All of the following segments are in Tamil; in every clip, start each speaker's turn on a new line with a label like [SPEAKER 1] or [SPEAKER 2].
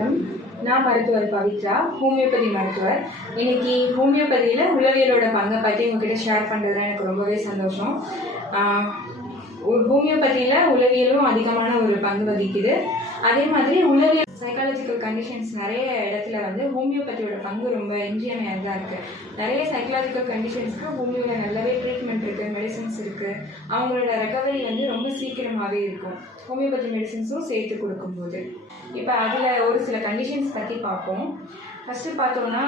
[SPEAKER 1] வணக்கம். நான் மருத்துவர் பவித்ரா ஹோமியோபதி மருத்துவர். இன்னைக்கு ஹோமியோபதியில் உளவியலோட பங்கை பற்றி உங்ககிட்ட ஷேர் பண்ணுறதுல எனக்கு ரொம்பவே சந்தோஷம். ஹோமியோபதியில் உளவியலும் அதிகமான ஒரு பங்கு வகிக்குது. அதே மாதிரி உளவியல் சைக்காலஜிக்கல் கண்டிஷன்ஸ் நிறைய இடத்துல வந்து ஹோமியோபதியோட பங்கு ரொம்ப இன்றியமையாததாக இருக்குது நிறைய சைக்காலஜிக்கல் கண்டிஷன்ஸ்க்கு ஹோமியோவில் நல்லாவே ட்ரீட்மெண்ட் இருக்குது மெடிசன்ஸ் இருக்குது அவங்களோட ரெக்கவரி வந்து ரொம்ப சீக்கிரமாகவே இருக்கும். ஹோமியோபதி மெடிசன்ஸும் சேர்த்து கொடுக்கும்போது. இப்போ அதில் ஒரு சில கண்டிஷன்ஸ் பற்றி பார்ப்போம். ஃபஸ்ட்டு பார்த்தோன்னா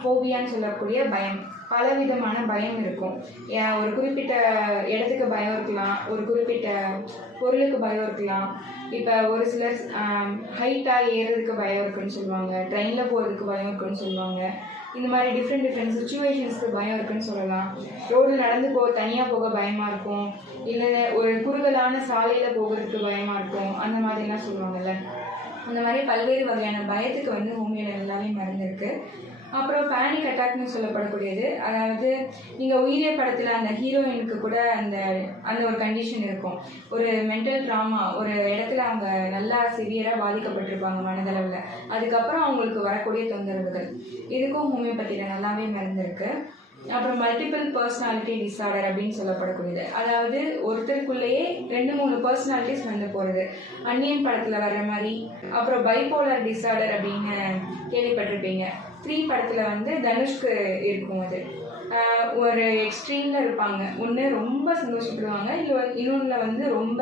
[SPEAKER 1] ஃபோபியான்னு சொல்லக்கூடிய பயம். பல விதமான பயம் இருக்கும். ஏன் ஒரு குறிப்பிட்ட இடத்துக்கு பயம் இருக்கலாம். ஒரு குறிப்பிட்ட பொருளுக்கு பயம் இருக்கலாம். இப்போ ஒரு சிலர் ஹைட்டாக ஏறுறதுக்கு பயம் இருக்குன்னு சொல்லுவாங்க. ட்ரெயினில் போகிறதுக்கு பயம் இருக்குன்னு சொல்லுவாங்க. இந்த மாதிரி டிஃப்ரெண்ட் டிஃப்ரெண்ட் சுச்சுவேஷன்ஸ்க்கு பயம் இருக்குன்னு சொல்லலாம். ரோடு நடந்து போக தனியாக போக பயமாக இருக்கும். இல்லை ஒரு குறுகலான சாலையில் போகிறதுக்கு பயமாக இருக்கும். அந்த மாதிரிலாம் சொல்லுவாங்கல்ல. அந்த மாதிரி பல்வேறு வகையான பயத்துக்கு வந்து ஹோமியோவில் எல்லாமே மருந்து இருக்குது அப்புறம் பேனிக் அட்டாக்னு சொல்லப்படக்கூடியது. அதாவது நீங்கள் உயிரிய படத்தில் அந்த ஹீரோயினுக்கு கூட அந்த அந்த ஒரு கண்டிஷன் இருக்கும். ஒரு மென்டல் ட்ராமா ஒரு இடத்துல அவங்க நல்லா சிவியராக பாதிக்கப்பட்டிருப்பாங்க மனதளவில். அதுக்கப்புறம் அவங்களுக்கு வரக்கூடிய தொந்தரவுகள். இதுக்கும் ஹோமியோபதியில் நல்லாவே மருந்து இருக்குது அப்புறம் மல்டிபிள் பர்சனாலிட்டி டிசார்டர் அப்படின்னு சொல்லப்படக்கூடியது. அதாவது ஒருத்தருக்குள்ளேயே ரெண்டு மூணு பர்சனாலிட்டிஸ் வந்து போகிறது அன்னியன் படத்தில் வர்ற மாதிரி அப்புறம் பைபோலர் டிசார்டர் அப்படின்னு கேள்விப்பட்டிருப்பீங்க. த்ரீ படத்தில் வந்து தனுஷ்க்கு இருக்கும் அது. ஒரு எக்ஸ்ட்ரீமில் இருப்பாங்க. ஒன்று ரொம்ப சந்தோஷப்படுவாங்க இல்லை இன்னொன்றில் வந்து ரொம்ப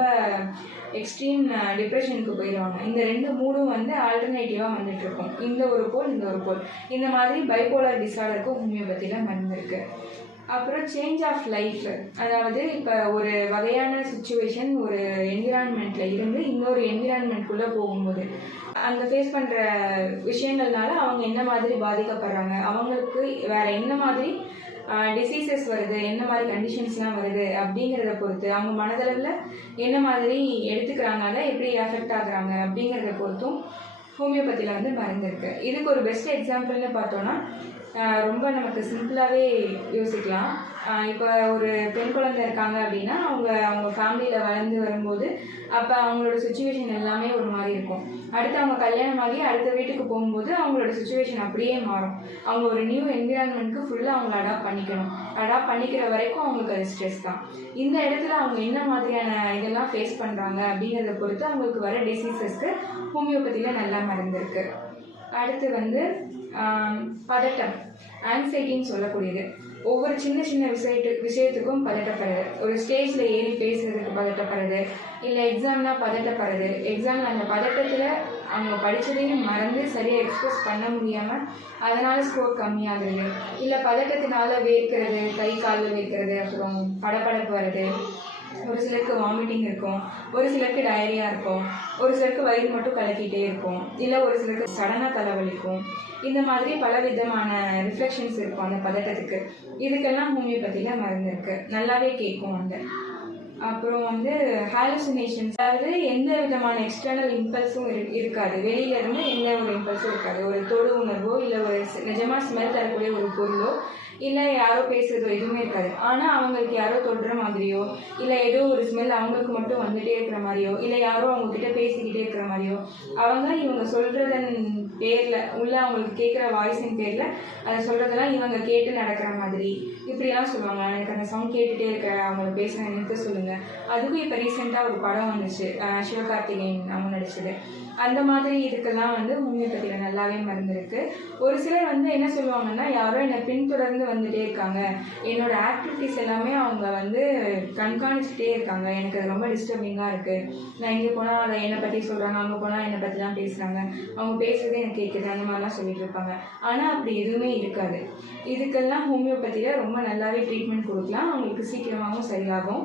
[SPEAKER 1] எக்ஸ்ட்ரீம் டிப்ரெஷனுக்கு போயிடுவாங்க இந்த ரெண்டு மூடும் வந்து ஆல்டர்னேட்டிவாக வந்துட்டு இருக்கும் இந்த ஒரு போல் இந்த ஒரு போல் இந்த மாதிரி பைபோலர் டிசார்டருக்கும் ஹோமியோபதியில் மருந்து அப்புறம் சேஞ்ச் ஆஃப் லைஃப் அதாவது இப்போ ஒரு வகையான சுச்சுவேஷன் ஒரு என்விரான்மெண்ட்டில் இருந்து இன்னொரு என்விரான்மெண்ட்குள்ளே போகும்போது அந்த ஃபேஸ் பண்ணுற விஷயங்கள்னால அவங்க என்ன மாதிரி பாதிக்கப்படுறாங்க? அவங்களுக்கு வேறு என்ன மாதிரி டிசீசஸ் வருது என்ன மாதிரி கண்டிஷன்ஸ்லாம் வருது அப்படிங்கிறத பொறுத்து அவங்க மனதளவில் என்ன மாதிரி எடுத்துக்கிறாங்க அதை எப்படி அஃபெக்ட் ஆகுறாங்க அப்படிங்கிறத பொறுத்தும் ஹோமியோபதியில் வந்து மருந்து இருக்குது இதுக்கு ஒரு பெஸ்ட் எக்ஸாம்பிள்னு பார்த்தோன்னா ரொம்ப நமக்கு சிம்பிளாகவே யோசிக்கலாம். இப்போ ஒரு பெண் குழந்தை இருக்காங்க அப்படின்னா அவங்க அவங்க ஃபேமிலியில் வளர்ந்து வரும்போது அப்போ அவங்களோட சுச்சுவேஷன் எல்லாமே ஒரு மாதிரி இருக்கும். அடுத்து அவங்க கல்யாணம் ஆகி அடுத்த வீட்டுக்கு போகும்போது அவங்களோட சுச்சுவேஷன் அப்படியே மாறும். அவங்க ஒரு நியூ என்விரான்மெண்ட்க்கு ஃபுல்லாக அவங்கள அடாப்ட் பண்ணிக்கணும். அடாப்ட் பண்ணிக்கிற வரைக்கும் அவங்களுக்கு அது ஸ்ட்ரெஸ் தான். இந்த இடத்துல அவங்க என்ன மாதிரியான இதெல்லாம் ஃபேஸ் பண்ணுறாங்க அப்படிங்கிறத பொறுத்து அவங்களுக்கு வர டிசீசஸ்க்கு ஹோமியோபதியில் நல்லா மருந்து இருக்குது அடுத்து வந்து பதட்டம் ஆங்ஸைட்டின்னு சொல்லக்கூடியது. ஒவ்வொரு சின்ன சின்ன விஷயத்து விஷயத்துக்கும் பதட்டப்படுறது ஒரு ஸ்டேஜில் ஏறி பேசுறதுக்கு பதட்டப்படுறது இல்லை எக்ஸாம்னா பதட்டப்படுறது எக்ஸாமில் அந்த பதட்டத்தில் அவங்க படித்ததையும் மறந்து சரியாக எக்ஸ்பிரஸ் பண்ண முடியாமல் அதனால் ஸ்கோர் கம்மியாகுது இல்லை பதட்டத்தினால வேர்க்கிறது கை காலில் வேர்க்கிறது அப்புறம் படபடப்பு வருது ஒரு சிலருக்கு வாமிட்டிங் இருக்கும் ஒரு சிலருக்கு டயரியா இருக்கும் ஒரு சிலருக்கு வயிறு மட்டும் கலக்கிட்டே இருக்கும் இல்லை ஒரு சிலருக்கு சடனாக தலைவலிக்கும். இந்த மாதிரி பல விதமான ரிஃப்ளெக்ஷன்ஸ் இருக்கும் அந்த பதட்டத்துக்கு. இதுக்கெல்லாம் ஹோமியோபதியில் மருந்து இருக்கு. நல்லாவே கேட்கும் அந்த. அப்புறம் வந்து ஹாலுசினேஷன்ஸ் அதாவது எந்த விதமான எக்ஸ்டர்னல் இம்பல்ஸும் இரு இருக்காது. வெளியில இருந்து எந்த ஒரு இம்பல்ஸும் இருக்காது. ஒரு தொடு உணர்வோ இல்லை ஒரு நிஜமாக நிஜமா ஸ்மெல் தரக்கூடிய ஒரு பொருளோ இல்லை யாரோ பேசுறதோ எதுவுமே இருக்காது. ஆனால் அவங்களுக்கு யாரோ தொடுற மாதிரியோ இல்லை ஏதோ ஒரு ஸ்மெல் அவங்களுக்கு மட்டும் வந்துட்டே இருக்கிற மாதிரியோ இல்லை யாரோ அவங்க கிட்ட பேசிக்கிட்டே இருக்கிற மாதிரியோ அவங்க இவங்க சொல்றதன் பேரில் உள்ள அவங்களுக்கு கேட்குற வாய்ஸின் பேரில் அதை சொல்றதெல்லாம் இவங்க கேட்டு நடக்கிற மாதிரி. இப்படிலாம் சொல்லுவாங்க. எனக்கு அந்த சவுண்ட் கேட்டுட்டே இருக்க அவங்க பேசுகிற நிறுத்த சொல்லுங்க. அதுக்கும் இப்போ ரீசெண்டாக ஒரு படம் வந்துச்சு. சிவகார்த்திகேயன் அவங்க நடிச்சது. அந்த மாதிரி இதுக்கெல்லாம் வந்து ஹோமியோபதியில் நல்லாவே மருந்து இருக்கு ஒரு சிலர் வந்து என்ன சொல்லுவாங்கன்னா யாரோ என்னை பின்தொடர்ந்து வந்துட்டே இருக்காங்க. என்னோட ஆக்டிவிட்டிஸ் எல்லாமே அவங்க வந்து கண்காணிச்சுட்டே இருக்காங்க. எனக்கு அது ரொம்ப டிஸ்டர்பிங்காக இருக்கு. நான் இங்கே போனால் அதை என்னை பற்றி சொல்கிறாங்க அங்கே போனால் என்னை பற்றி தான் பேசுகிறாங்க அவங்க பேசுறதே எனக்கு கேட்குது அந்த மாதிரிலாம் சொல்லிட்டு இருப்பாங்க. ஆனால் அப்படி எதுவுமே இருக்காது. இதுக்கெல்லாம் ஹோமியோபதியில் ரொம்ப நல்லாவே ட்ரீட்மெண்ட் கொடுக்கலாம். அவங்களுக்கு சீக்கிரமாகவும் சரியாகும்.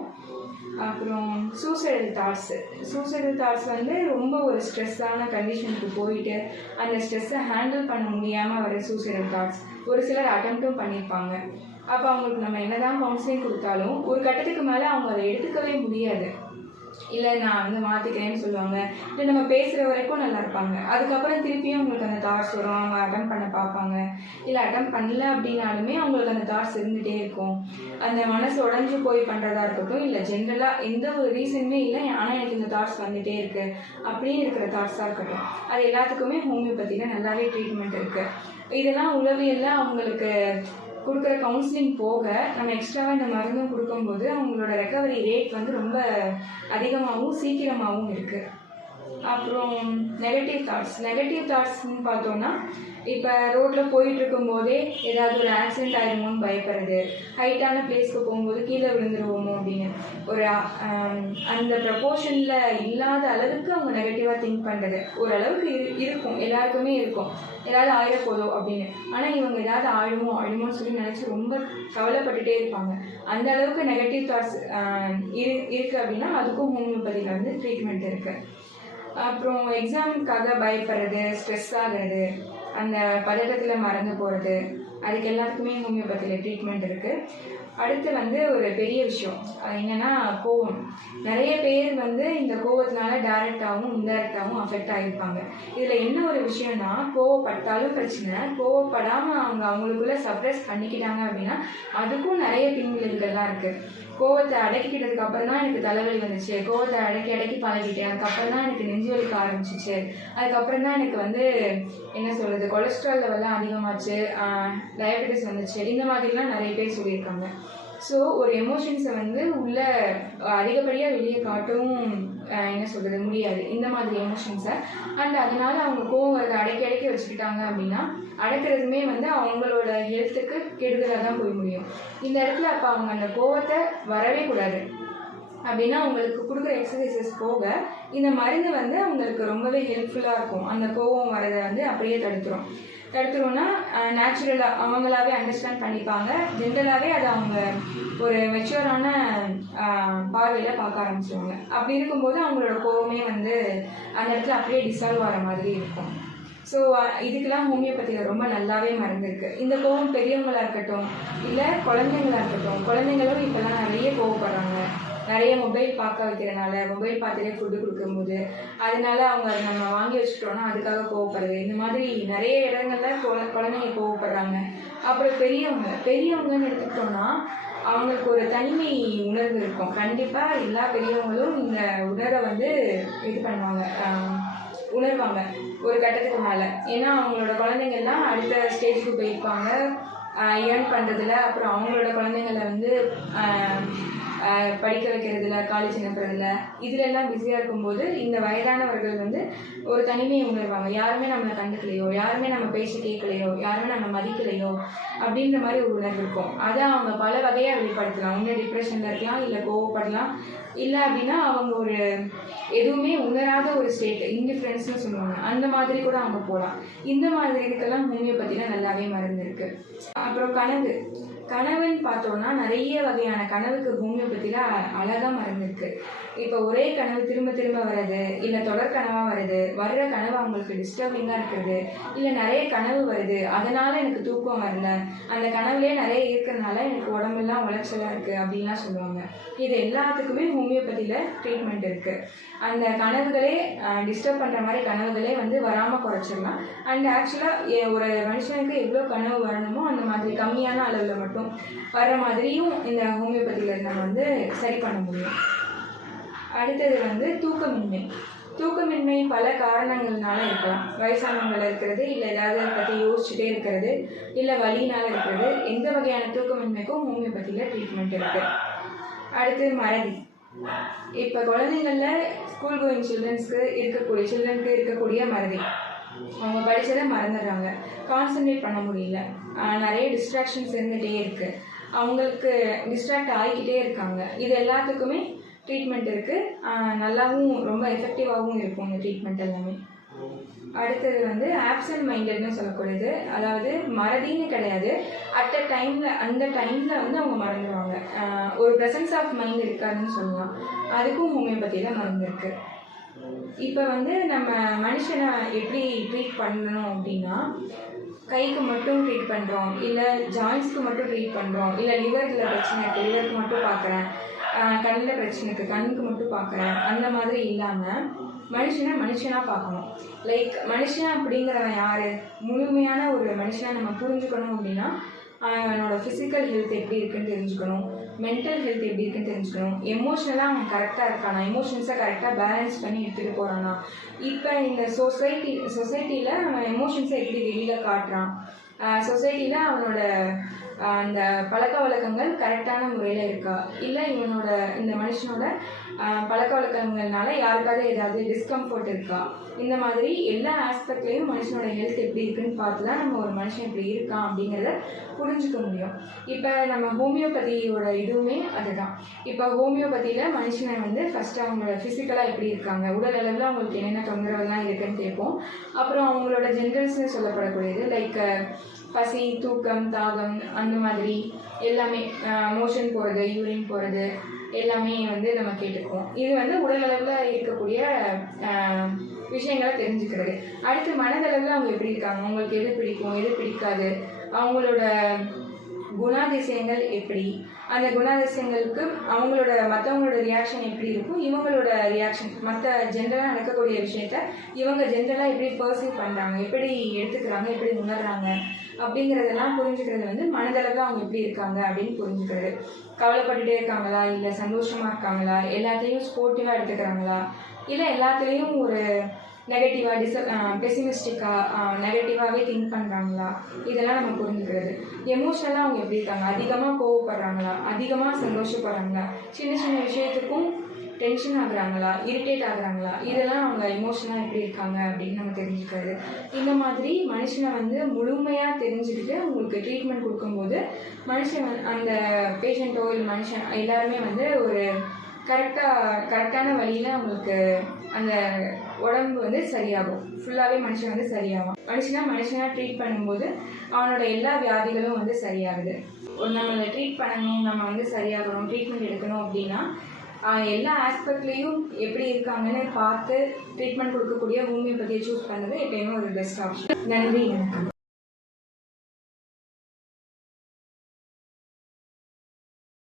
[SPEAKER 1] அப்புறம் சூசைடல் தாட்ஸு. சூசைடல் தாட்ஸ் வந்து ரொம்ப ஒரு ஸ்ட்ரெஸ்ஸான கண்டிஷனுக்கு போயிட்டு அந்த ஸ்ட்ரெஸ்ஸை ஹேண்டில் பண்ண முடியாமல் வர சூசைடல் தாட்ஸ். ஒரு சிலர் அட்டம்ப்டும் பண்ணியிருப்பாங்க. அப்போ அவங்களுக்கு நம்ம என்னதான் கவுன்சிலிங் கொடுத்தாலும் ஒரு கட்டத்துக்கு மேலே அவங்க அதை எடுத்துக்கவே முடியாது. இல்லை நான் வந்து மாற்றிக்கிறேன்னு சொல்லுவாங்க. இல்லை நம்ம பேசுகிற வரைக்கும் நல்லா இருப்பாங்க. அதுக்கப்புறம் திருப்பியும் அவங்களுக்கு அந்த தாட்ஸ் வரும். அவங்க அட்டம் பண்ண பார்ப்பாங்க. இல்லை அட்டம் பண்ணல அப்படின்னாலுமே அவங்களுக்கு அந்த தாட்ஸ் இருந்துகிட்டே இருக்கும். அந்த மனசு உடஞ்சி போய் பண்ணுறதா இருக்கட்டும் இல்லை ஜென்ரலாக எந்த ஒரு ரீசனுமே இல்லை ஆனால் எனக்கு இந்த தாட்ஸ் வந்துகிட்டே இருக்குது அப்படின்னு இருக்கிற தாட்ஸாக இருக்கட்டும். அது எல்லாத்துக்குமே ஹோமியோபதியில் நல்லாவே ட்ரீட்மெண்ட் இருக்குது இதெல்லாம் உளவியலில் அவங்களுக்கு கொடுக்குற கவுன்சிலிங் போக நம்ம எக்ஸ்ட்ராவாக இந்த மருந்தும் கொடுக்கும்போது அவங்களோட ரெக்கவரி ரேட் வந்து ரொம்ப அதிகமாகவும் சீக்கிரமாகவும் இருக்குது அப்புறம் நெகட்டிவ் தாட்ஸ் நெகட்டிவ் தாட்ஸ்னு பார்த்தோன்னா இப்போ ரோட்டில் போயிட்டு இருக்கும்போதே ஏதாவது ஒரு ஆக்சிடென்ட் ஆயிருமோன்னு பயப்படுறது. ஹைட்டான பிளேஸ்க்கு போகும்போது கீழே விழுந்துருவோமோ அப்படின்னு. ஒரு அந்த ப்ரப்போர்ஷனில் இல்லாத அளவுக்கு அவங்க நெகட்டிவாக திங்க் பண்ணுறது ஓரளவுக்கு இரு இருக்கும். எல்லாருக்குமே இருக்கும். ஏதாவது ஆயிடப்போதோ அப்படின்னு. ஆனால் இவங்க ஏதாவது ஆழுமோ ஆழுமோன்னு சொல்லி நினச்சி ரொம்ப கவலைப்பட்டுட்டே இருப்பாங்க. அந்த அளவுக்கு நெகட்டிவ் தாட்ஸ் இரு இருக்குது அப்படின்னா அதுக்கும் ஹோமியோபதியில் வந்து ட்ரீட்மெண்ட் இருக்குது அப்புறம் எக்ஸாமுக்காக பயப்படுறது ஸ்ட்ரெஸ் ஆகிறது அந்த பதட்டத்தில் மறந்து போகிறது அதுக்கு எல்லாத்துக்குமே ஹோமியோபதியில் ட்ரீட்மெண்ட் இருக்குது அடுத்து வந்து ஒரு பெரிய விஷயம். என்னென்னா கோவம். நிறைய பேர் வந்து இந்த கோவத்தினால டைரெக்டாகவும் இன்டைரக்டாகவும் அஃபெக்ட் ஆகிருப்பாங்க இதில் என்ன ஒரு விஷயம்னா கோவப்பட்டாலும் பிரச்சனை கோவப்படாமல் அவங்க அவங்களுக்குள்ள சப்ரஸ் பண்ணிக்கிட்டாங்க அப்படின்னா அதுக்கும் நிறைய பின்விளைவுகள்லாம் இருக்குது கோவத்தை அடக்கிக்கிட்டதுக்கு அப்புறம் தான் எனக்கு தலைவலி வந்துச்சு. கோவத்தை அடக்கி அடக்கி பழகிட்டேன். அதுக்கப்புறம் தான் எனக்கு நெஞ்சு வலிக்க ஆரம்பிச்சிச்சு. அதுக்கப்புறம் தான் எனக்கு வந்து என்ன சொல்கிறது கொலஸ்ட்ரால் லெவல்லாம் அதிகமாச்சு. டயபெட்டிஸ் வந்துச்சு. இந்த மாதிரிலாம் நிறைய பேர் சொல்லியிருக்காங்க. ஸோ ஒரு எமோஷன்ஸை வந்து உள்ள அதிகப்படியாக வெளியே காட்டவும் என்ன சொல்கிறது முடியாது. இந்த மாதிரி எமோஷன்ஸை அண்ட் அதனால அவங்க கோவம் வரதை. அடக்கி அடக்கி வச்சுக்கிட்டாங்க அப்படின்னா அடக்கிறதுமே வந்து அவங்களோட ஹெல்த்துக்கு கெடுதலாக தான் போய் முடியும். இந்த இடத்துல அப்போ அவங்க அந்த கோவத்தை வரவே கூடாது. அப்படின்னா அவங்களுக்கு கொடுக்குற எக்ஸசைசஸ் போக இந்த மருந்து வந்து அவங்களுக்கு ரொம்பவே ஹெல்ப்ஃபுல்லாக இருக்கும். அந்த கோவம் வரதை வந்து அப்படியே தடுத்துரும். தடுத்துரும்னா நேச்சுரலாக அவங்களாவே அண்டர்ஸ்டாண்ட் பண்ணிப்பாங்க. ஜென்ரலாகவே அது அவங்க ஒரு மெச்சூரான பார்வையில் பார்க்க ஆரம்பிச்சிருவாங்க. அப்படி இருக்கும்போது அவங்களோட கோவமே வந்து அந்த இடத்துல அப்படியே டிசால்வ் ஆகிற மாதிரி இருக்கும். ஸோ இதுக்கெல்லாம் ஹோமியோபதியில் ரொம்ப நல்லாவே மருந்து இந்த கோவம் பெரியவங்களாக இருக்கட்டும் இல்லை குழந்தைங்களா இருக்கட்டும் குழந்தைங்களும் இப்போல்லாம் நிறைய கோவப்படுறாங்க. நிறைய மொபைல் பார்க்க வைக்கிறனால மொபைல் பார்த்துட்டே ஃபுட்டு கொடுக்கும்போது அதனால அவங்க நம்ம வாங்கி வச்சுட்டோம்னா அதுக்காக கோவப்படுறது. இந்த மாதிரி நிறைய இடங்கள்ல குழ- குழந்தைங்க கோவப்படுறாங்க. அப்புறம் பெரியவங்க பெரியவங்கன்னு எடுத்துக்கிட்டோம்னா அவங்களுக்கு ஒரு தனிமை உணர்வு இருக்கும். கண்டிப்பாக எல்லா பெரியவங்களும் இந்த உணர்வை வந்து இது பண்ணுவாங்க உணர்வாங்க ஒரு கட்டத்துக்கு மேலே. ஏன்னா அவங்களோட குழந்தைங்கள்லாம் அடுத்த ஸ்டேஜுக்கு போயிருப்பாங்க. ஏர்ன் பண்ணுறதுல அப்புறம் அவங்களோட குழந்தைங்கள வந்து படிக்க வைக்கிறதுல காலேஜ் அனுப்புறதுல இதுல எல்லாம் பிஸியாக இருக்கும்போது இந்த வயதானவர்கள் வந்து ஒரு தனிமையை உணர்வாங்க. யாருமே நம்மளை கண்டுக்கலையோ யாருமே நம்ம பேச்சு கேட்கலையோ யாருமே நம்ம மதிக்கலையோ அப்படின்ற மாதிரி ஒரு உணர்வு இருக்கும். அதை அவங்க பல வகையாக வெளிப்படுத்தலாம். ஒன்று டிப்ரெஷனில் இருக்கலாம் இல்லை கோவப்படலாம். இல்லை அப்படின்னா அவங்க ஒரு எதுவுமே உணராத ஒரு ஸ்டேட் இன்டிஃப்ரென்ஸ்னு சொல்லுவாங்க. அந்த மாதிரி கூட அவங்க போகலாம். இந்த மாதிரி இதுக்கெல்லாம் ஹோமியோபதியில் நல்லாவே மருந்து இருக்குது அப்புறம் கனவு. கனவுன்னு பார்த்தோம்னா நிறைய வகையான கனவுக்கு ஹோமியோபதியில் அழகாக மறந்துருக்கு. இப்போ ஒரே கனவு திரும்ப திரும்ப வர்றது இல்லை தொடர் கனவாக வருது வர்ற கனவு அவங்களுக்கு டிஸ்டர்பிங்காக இருக்கிறது இல்லை நிறைய கனவு வருது அதனால எனக்கு தூக்கம் வரல அந்த கனவுலேயே நிறைய இருக்கிறதுனால எனக்கு உடம்பெல்லாம் உளைச்சலாக இருக்குது அப்படின்லாம் சொல்லுவாங்க. இது எல்லாத்துக்குமே ஹோமியோபதியில் ட்ரீட்மெண்ட் இருக்குது அந்த கனவுகளே டிஸ்டர்ப் பண்ணுற மாதிரி கனவுகளே வந்து வராமல் குறைச்சிடலாம். அண்ட் ஆக்சுவலாக ஒரு மனுஷனுக்கு எவ்வளோ கனவு வரணுமோ அந்த மாதிரி கம்மியான அளவில் மட்டும் வர்ற மாதிரியும் இந்த ஹோமியோபதியில் நம்ம வந்து சரி பண்ண முடியும். அடுத்தது வந்து தூக்கமின்மை. தூக்கமின்மை பல காரணங்கள்னால இருக்கலாம். வயசானவங்கள இருக்கிறது இல்லை ஏதாவது அதை பற்றி யோசிச்சுட்டே இருக்கிறது இல்லை வலியினால் இருக்கிறது எந்த வகையான தூக்கமின்மைக்கும் ஹோமியோபதியில் ட்ரீட்மெண்ட் இருக்குது அடுத்து மறதி. இப்போ குழந்தைங்கள ஸ்கூல் கோயிங் சில்ட்ரன்ஸ்க்கு இருக்கக்கூடிய சில்ட்ரனுக்கு இருக்கக்கூடிய மறதி. அவங்க படித்ததை மறந்துடுறாங்க. கான்சென்ட்ரேட் பண்ண முடியல. நிறைய டிஸ்ட்ராக்ஷன்ஸ் இருந்துகிட்டே இருக்கு. அவங்களுக்கு டிஸ்ட்ராக்ட் ஆகிக்கிட்டே இருக்காங்க. இது எல்லாத்துக்குமே ட்ரீட்மெண்ட் இருக்குது நல்லாவும் ரொம்ப எஃபெக்டிவாகவும் இருக்கும் இந்த ட்ரீட்மெண்ட் எல்லாமே. அடுத்தது வந்து ஆப்சன்ட் மைண்டட்னு சொல்லக்கூடியது. அதாவது மறதின்னு கிடையாது. அட் அ டைமில் அந்த டைமில் வந்து அவங்க மறந்துடுவாங்க ஒரு ப்ரெசன்ஸ் ஆஃப் மைண்ட் இருக்காதுன்னு சொல்லலாம். அதுக்கும் ஹோமியோபதியில் மருந்து இருக்குது இப்போ வந்து நம்ம மனுஷனை எப்படி ட்ரீட் பண்ணணும் அப்படின்னா கைக்கு மட்டும் ட்ரீட் பண்ணுறோம் இல்லை ஜாயின்ஸ்க்கு மட்டும் ட்ரீட் பண்ணுறோம் இல்லை லிவரில் பிரச்சனை இருக்குது லிவருக்கு மட்டும் பார்க்குறேன் கண்ணில் பிரச்சனைக்கு கண்ணுக்கு மட்டும் பார்க்குறேன் அந்த மாதிரி இல்லாமல் மனுஷனை மனுஷனாக பார்க்கணும். லைக் மனுஷன் அப்படிங்கிறவன் யார்? முழுமையான ஒரு மனுஷனை நம்ம புரிஞ்சுக்கணும் அப்படின்னா அவனோட ஃபிசிக்கல் ஹெல்த் எப்படி இருக்குன்னு தெரிஞ்சுக்கணும். மென்டல் ஹெல்த் எப்படி இருக்குன்னு தெரிஞ்சுக்கணும். எமோஷ்னலாக அவன் கரெக்டாக இருக்கானா? எமோஷன்ஸை கரெக்டாக பேலன்ஸ் பண்ணி எடுத்துகிட்டு போகிறானா இப்போ இந்த சொசைட்டி சொசைட்டியில் அவன் எமோஷன்ஸை எப்படி வெளியில் காட்டுறான்? சொசைட்டியில் அவனோட அந்த பழக்க வழக்கங்கள் கரெக்டான முறையில் இருக்கா? இல்லை இவனோட இந்த மனுஷனோட பழக்க வழக்கங்கள்னால யாருக்காவது ஏதாவது டிஸ்கம்ஃபர்ட் இருக்கா? இந்த மாதிரி எல்லா ஆஸ்பெக்ட்லேயும் மனுஷனோட ஹெல்த் எப்படி இருக்குன்னு பார்த்து தான் நம்ம ஒரு மனுஷன் இப்படி இருக்கான் அப்படிங்கிறத புரிஞ்சுக்க முடியும். இப்போ நம்ம ஹோமியோபதியோட இதுவுமே அதுதான். இப்போ ஹோமியோபதியில் மனுஷனை வந்து ஃபஸ்ட்டு அவங்களோட ஃபிசிக்கலாக எப்படி இருக்காங்க? உடல் அளவில் அவங்களுக்கு என்னென்ன தொந்தரவுலாம் இருக்குன்னு கேட்போம். அப்புறம் அவங்களோட ஜென்ரல்ஸ்னு சொல்லப்படக்கூடியது லைக் பசி தூக்கம் தாகம் அந்த மாதிரி எல்லாமே மோஷன் போகிறது யூரின் போகிறது எல்லாமே வந்து நம்ம கேட்டுக்குவோம். இது வந்து உடலளவில் இருக்கக்கூடிய விஷயங்களை தெரிஞ்சுக்கிறது. அடுத்து மனதளவில் அவங்க எப்படி இருக்காங்க? அவங்களுக்கு எது பிடிக்கும் எது பிடிக்காது? அவங்களோட குணாதிசயங்கள் எப்படி? அந்த குணாதிசயங்களுக்கு அவங்களோட மற்றவங்களோட ரியாக்ஷன் எப்படி இருக்கும்? இவங்களோட ரியாக்ஷன் மற்ற ஜென்ரலாக நடக்கக்கூடிய விஷயத்த இவங்க ஜென்ரலாக எப்படி பர்சீவ் பண்ணுறாங்க எப்படி எடுத்துக்கிறாங்க? எப்படி உணர்றாங்க? அப்படிங்கிறதெல்லாம் புரிஞ்சுக்கிறது வந்து மனதளவில் அவங்க எப்படி இருக்காங்க அப்படின்னு புரிஞ்சுக்கிறது. கவலைப்பட்டுட்டே இருக்காங்களா? இல்லை சந்தோஷமாக இருக்காங்களா? எல்லாத்தையும் ஸ்போர்ட்டிவாக எடுத்துக்கிறாங்களா? இல்லை எல்லாத்துலேயும் ஒரு நெகட்டிவாக டிச பெசிமிஸ்டிக்காக நெகட்டிவாகவே திங்க் பண்ணுறாங்களா இதெல்லாம் நம்ம புரிஞ்சுக்கிறது. எமோஷனலாக அவங்க எப்படி இருக்காங்க? அதிகமாக கோவப்படுறாங்களா? அதிகமாக சந்தோஷப்படுறாங்களா? சின்ன சின்ன விஷயத்துக்கும் டென்ஷன் ஆகுறாங்களா? இரிட்டேட் ஆகுறாங்களா? இதெல்லாம் அவங்க எமோஷனாக எப்படி இருக்காங்க அப்படின்னு நம்ம தெரிஞ்சுக்கிறது. இந்த மாதிரி மனுஷனை வந்து முழுமையாக தெரிஞ்சுக்கிட்டு உங்களுக்கு ட்ரீட்மெண்ட் கொடுக்கும்போது மனுஷன் வந் அந்த பேஷண்ட்டோ இல்லை மனுஷன் எல்லாருமே வந்து ஒரு கரெக்டாக கரெக்டான வழியில் அவங்களுக்கு அந்த உடம்பு வந்து சரியாகும். ஃபுல்லாகவே மனுஷன் வந்து சரியாகும் மனுஷனா மனுஷனாக ட்ரீட் பண்ணும்போது அவனோட எல்லா வியாதிகளும் வந்து சரியாகுது. ஒரு நம்மளை ட்ரீட் பண்ணணும் நம்ம வந்து சரியாகணும் ட்ரீட்மெண்ட் எடுக்கணும் அப்படின்னா எல்லா ஆஸ்பெக்ட்லேயும் எப்படி இருக்காங்கன்னு பார்த்து ட்ரீட்மெண்ட் கொடுக்கக்கூடிய ஹோமியோபதியை சூஸ் பண்ணது எப்பயுமே ஒரு பெஸ்ட் ஆப்ஷன் நன்றி வணக்கம்.